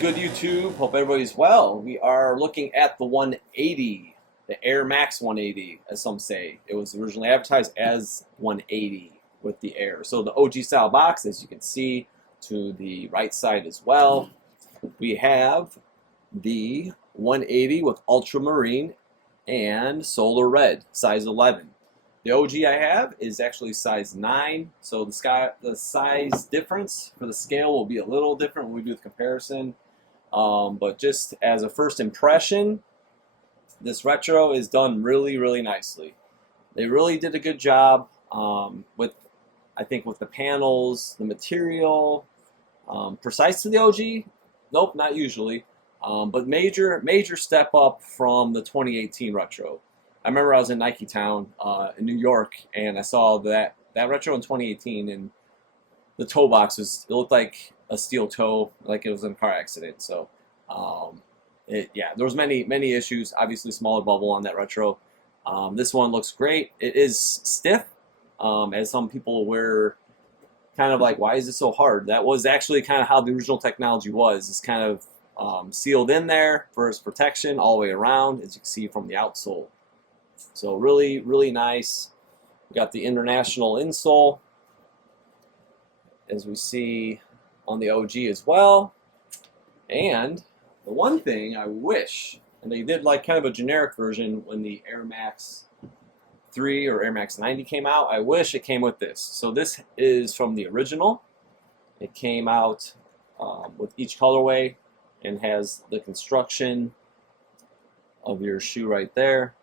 good, YouTube? Hope everybody's well. We are looking at the 180, the Air Max 180, as some say. It was originally advertised as 180 with the Air. So the OG style box, as you can see to the right side as well, we have the 180 with Ultramarine and Solar Red, size 11. The OG I have is actually size 9, so the size difference for the scale will be a little different when we do the comparison. But just as a first impression, this retro is done really, really nicely. They really did a good job with, I think, with the panels, the material. Precise to the OG? Nope, not usually. But major step up from the 2018 retro. I remember I was in Nike Town in New York, and I saw that retro in 2018, and the toe box it looked like a steel toe, like it was in a car accident. So, yeah, there was many issues. Obviously, smaller bubble on that retro. This one looks great. It is stiff, as some people were kind of like, why is it so hard? That was actually kind of how the original technology was. It's kind of sealed in there for its protection all the way around, as you can see from the outsole. So really, really nice. We got the international insole, as we see on the OG as well. And the one thing I wish, and they did like kind of a generic version when the Air Max 3 or Air Max 90 came out, I wish it came with this. So this is from the original. It came out with each colorway and has the construction of your shoe right there.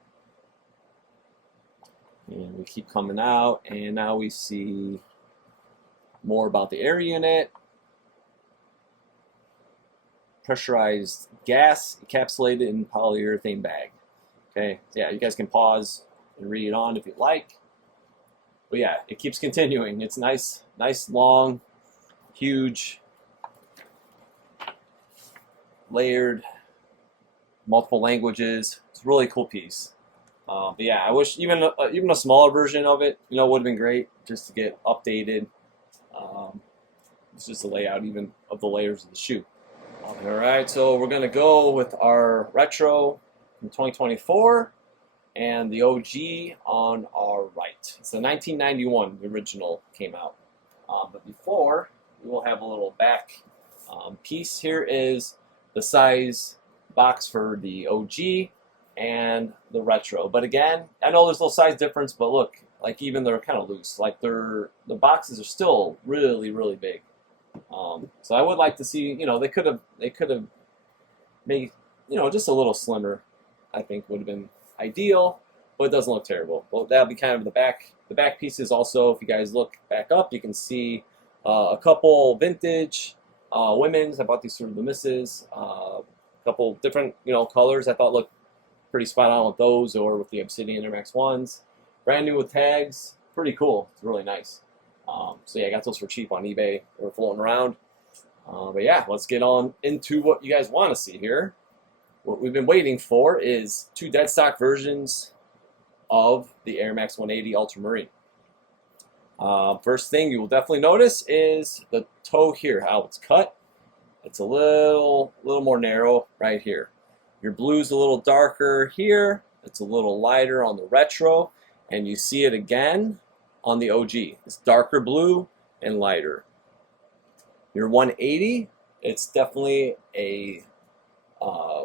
And we keep coming out, and now we see more about the air unit. Pressurized gas encapsulated in polyurethane bag. Okay, so yeah, you guys can pause and read it on if you like. But yeah, it keeps continuing. It's nice, long, huge, layered, multiple languages. It's a really cool piece. But yeah, I wish even a smaller version of it, would have been great just to get updated. It's just the layout even of the layers of the shoe. All right, so we're gonna go with our retro from 2024 and the OG on our right. It's the 1991, the original came out. But before, we will have a little back piece. Here is the size box for the OG and the retro. But again, I know there's a little size difference, but look, like even they're kind of loose. Like the boxes are still really, really big. So I would like to see, they could have made, just a little slimmer. I think would have been ideal, but it doesn't look terrible. Well, that'll be kind of the back. The back pieces also, if you guys look back up, you can see a couple vintage women's. I bought these through the misses. A couple different, colors I thought looked pretty spot on with those, or with the Obsidian Air Max 1s. Brand new with tags. Pretty cool. It's really nice. So yeah, I got those for cheap on eBay. They were floating around. But yeah, let's get on into what you guys want to see here. What we've been waiting for is 2 dead stock versions of the Air Max 180 Ultramarine. First thing you will definitely notice is the toe here, how it's cut. It's a little more narrow right here. Your blue's a little darker here. It's a little lighter on the retro, and you see it again on the OG. It's darker blue and lighter. Your 180, it's definitely a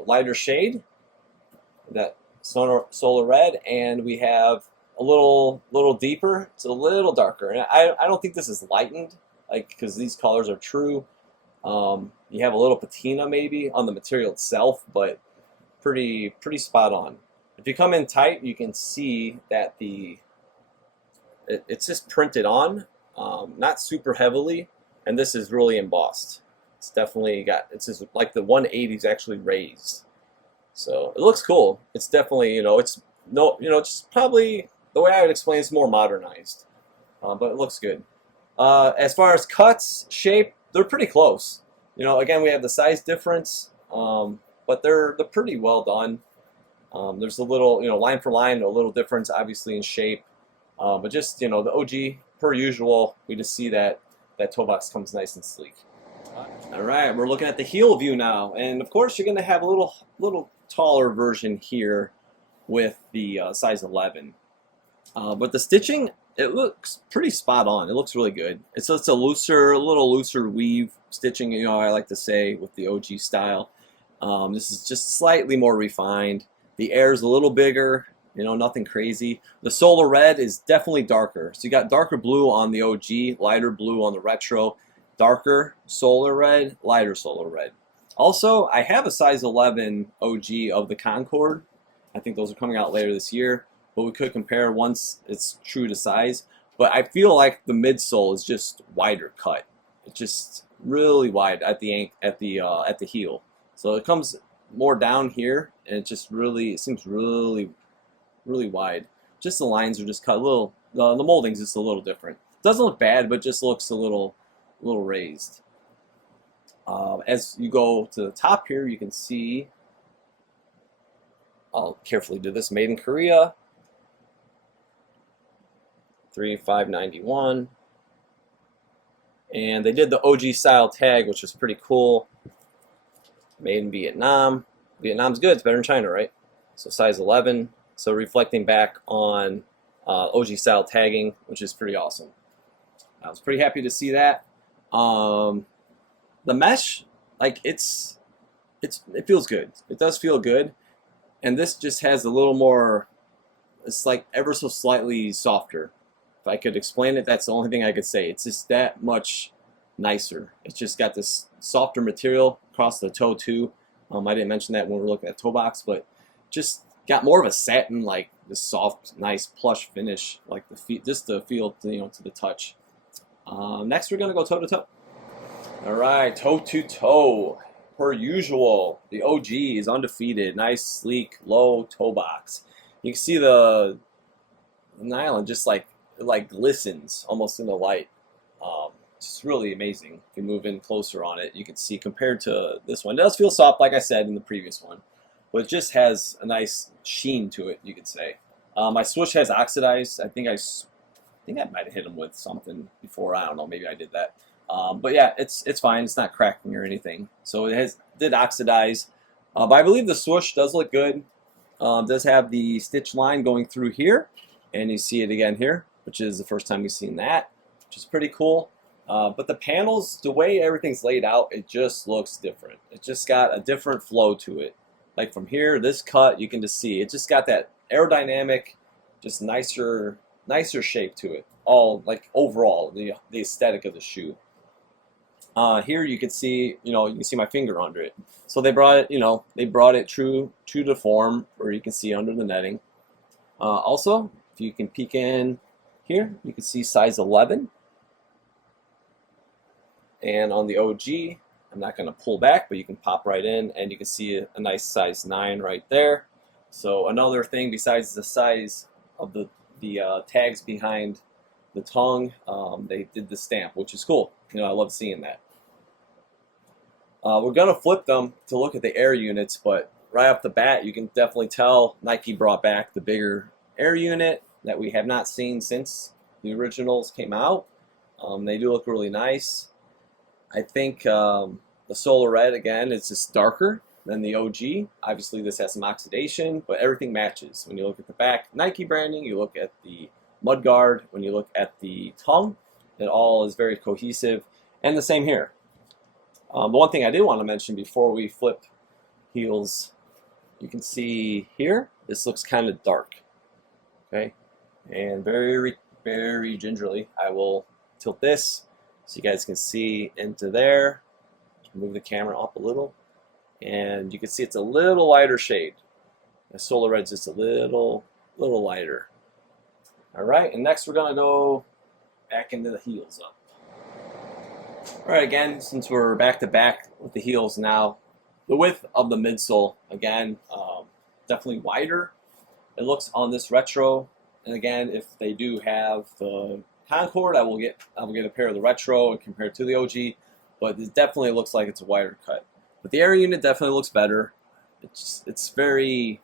lighter shade, that solar red, and we have a little deeper. It's a little darker, and I don't think this is lightened, like, because these colors are true. You have a little patina maybe on the material itself, but pretty spot on. If you come in tight, you can see that it's just printed on, not super heavily, and this is really embossed. It's definitely it's just like the 180 is actually raised, so it looks cool. It's definitely it's probably the way I would explain it's more modernized, but it looks good. As far as cuts, shape, they're pretty close. Again, we have the size difference, but they're pretty well done. There's a little, line for line, a little difference, obviously, in shape. But just, the OG, per usual, we just see that toe box comes nice and sleek. All right, we're looking at the heel view now, and of course you're going to have a little taller version here with the size 11. But the stitching, it looks pretty spot on. It looks really good. It's just a little looser weave stitching, you know, I like to say, with the OG style. This is just slightly more refined. The air is a little bigger, you know, nothing crazy. The solar red is definitely darker. So you got darker blue on the OG, lighter blue on the retro, darker solar red, lighter solar red. Also, I have a size 11 OG of the Concord. I think those are coming out later this year, but we could compare once it's true to size. But I feel like the midsole is just wider cut. It's just really wide at the heel. So it comes more down here, and it just really, it seems really wide. Just the lines are just cut a little. The molding's just a little different. Doesn't look bad, but just looks a little raised. As you go to the top here, you can see. I'll carefully do this. Made in Korea. 3591. And they did the OG style tag, which is pretty cool. Made in Vietnam. Vietnam's good. It's better than China, right? So size 11. So reflecting back on OG style tagging, which is pretty awesome. I was pretty happy to see that. The mesh, like it feels good. It does feel good, and this just has a little more. It's like ever so slightly softer. If I could explain it, that's the only thing I could say. It's just that much nicer. It's just got this softer material across the toe too. I didn't mention that when we were looking at Toebox, but just got more of a satin, like this soft, nice plush finish, like just the feel, to the touch. Next, we're gonna go toe to toe. All right, toe to toe. Per usual, the OG is undefeated. Nice, sleek, low toe box. You can see the nylon just like glistens almost in the light. It's really amazing. If you move in closer on it, you can see compared to this one. It does feel soft, like I said in the previous one, but it just has a nice sheen to it, you could say. My swoosh has oxidized. I think I might have hit them with something before. I don't know. Maybe I did that. But yeah, it's fine. It's not cracking or anything. So it did oxidize. But I believe the swoosh does look good. Does have the stitch line going through here, and you see it again here, which is the first time we've seen that, which is pretty cool. But the panels, the way everything's laid out, it just looks different. It just got a different flow to it. Like from here, this cut, you can just see it just got that aerodynamic, just nicer shape to it. All like overall, the aesthetic of the shoe. Here you can see, you can see my finger under it. So they brought it, true to form, where you can see under the netting. Also, if you can peek in here, you can see size 11. And on the OG, I'm not going to pull back, but you can pop right in, and you can see a nice size 9 right there. So another thing besides the size of the tags behind the tongue, they did the stamp, which is cool. I love seeing that. We're going to flip them to look at the air units, but right off the bat, you can definitely tell Nike brought back the bigger air unit that we have not seen since the originals came out. They do look really nice. I think the Solar Red, again, is just darker than the OG. Obviously, this has some oxidation, but everything matches. When you look at the back Nike branding, you look at the mudguard, when you look at the tongue, it all is very cohesive. And the same here. The one thing I did want to mention before we flip heels, you can see here, this looks kind of dark. Okay? And very, very gingerly, I will tilt this so you guys can see into there. Move the camera up a little, and you can see it's a little lighter shade. The Solar Red's just a little lighter. All right, and next we're gonna go back into the heels up. All right, again, since we're back to back with the heels now, the width of the midsole, again, definitely wider. It looks on this retro, and again, if they do have the Concord, I will get a pair of the retro and compare it to the OG, but it definitely looks like it's a wider cut. But the air unit definitely looks better. It's very,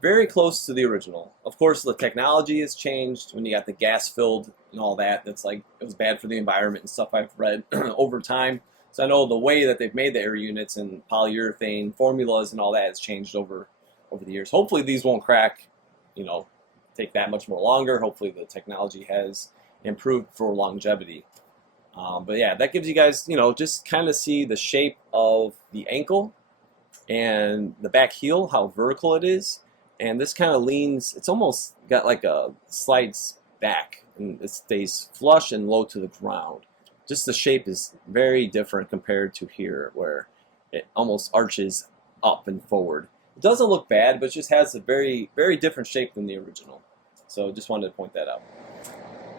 very close to the original. Of course, the technology has changed when you got the gas filled and all that. That's like, it was bad for the environment and stuff I've read over time. So I know the way that they've made the air units and polyurethane formulas and all that has changed over the years. Hopefully these won't crack, you know, take that much more longer. Hopefully the technology has improved for longevity. But yeah, that gives you guys, you know, just kind of see the shape of the ankle and the back heel, how vertical it is. And this kind of leans, it's almost got like a slides back, and it stays flush and low to the ground. Just the shape is very different compared to here, where it almost arches up and forward. It doesn't look bad, but it just has a very, very different shape than the original. So just wanted to point that out.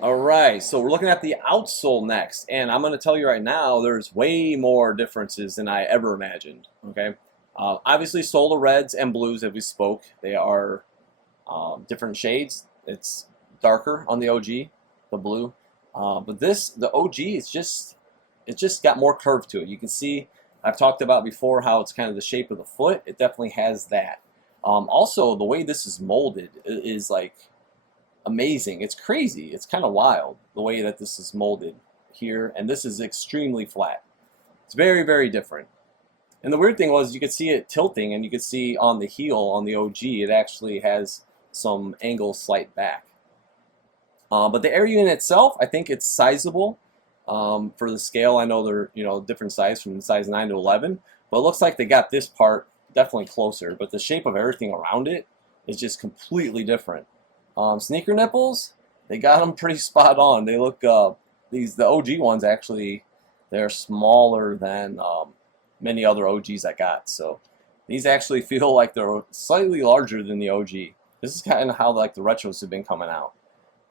All right, so we're looking at the outsole next, and I'm going to tell you right now, there's way more differences than I ever imagined. Okay, obviously solar reds and blues, as we spoke, they are different shades. It's darker on the OG, the blue, but the OG is it just got more curve to it. You can see I've talked about before how it's kind of the shape of the foot. It definitely has that. Also, the way this is molded is like amazing. It's crazy. It's kind of wild the way that this is molded here, and this is extremely flat. It's very, very different. And the weird thing was you could see it tilting, and you could see on the heel on the OG it actually has some angle slight back. But the air unit itself, I think it's sizable for the scale. I know they're, you know, different size from size 9 to 11, but it looks like they got this part definitely closer. But the shape of everything around it is just completely different. Sneaker nipples, they got them pretty spot on. They look, the OG ones actually, they're smaller than many other OGs I got. So these actually feel like they're slightly larger than the OG. This is kind of how like the retros have been coming out.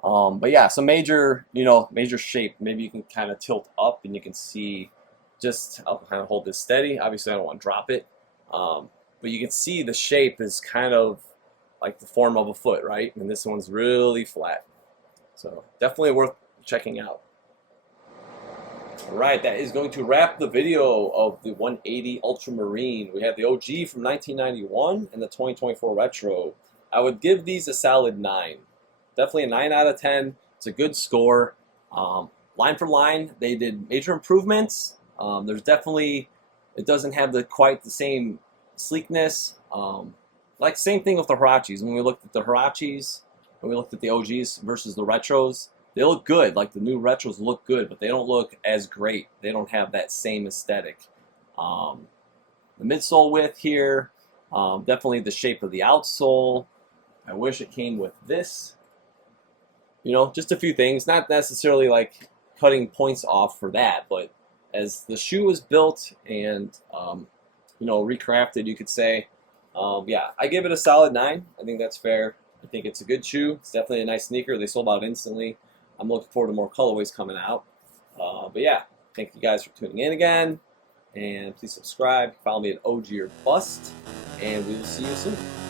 But yeah, some major, you know, major shape. Maybe you can kind of tilt up and you can see just, I'll kind of hold this steady. Obviously I don't want to drop it. But you can see the shape is kind of like the form of a foot, right? And this one's really flat. So definitely worth checking out. All right, that is going to wrap the video of the 180 Ultramarine. We have the OG from 1991 and the 2024 Retro. I would give these a solid 9. Definitely a 9 out of 10. It's a good score. Line for line, they did major improvements. There's definitely, it doesn't have quite the same sleekness. Like same thing with the Hirachis. When we looked at the Hirachis, when we looked at the OGs versus the retros, they look good. Like the new retros look good, but they don't look as great. They don't have that same aesthetic. The midsole width here, definitely the shape of the outsole. I wish it came with this. You know, just a few things. Not necessarily like cutting points off for that, but as the shoe was built and you know, recrafted, you could say. Yeah, I give it a solid 9. I think that's fair. I think it's a good shoe. It's definitely a nice sneaker. They sold out instantly. I'm looking forward to more colorways coming out. But yeah, thank you guys for tuning in again. And please subscribe. Follow me at OG or Bust. And we will see you soon.